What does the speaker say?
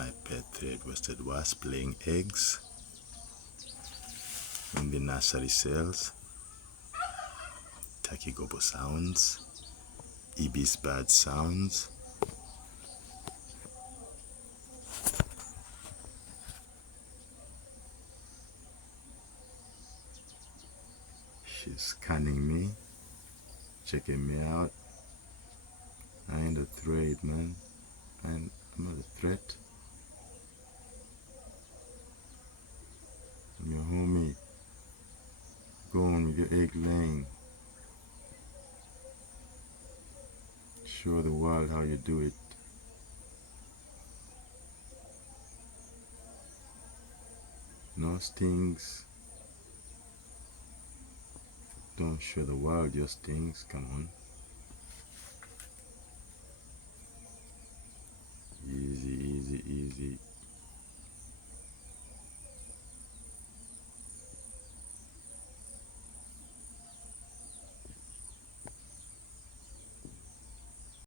my pet thread-breasted wasp laying eggs in the nursery cells. Takigobo sounds, ibis bird sounds. She's scanning me, checking me out. I ain't a threat, man. I'm not a threat. I'm your homie. Go on with your egg laying. Show the world how you do it. No stings. Don't show the world your stings. Come on.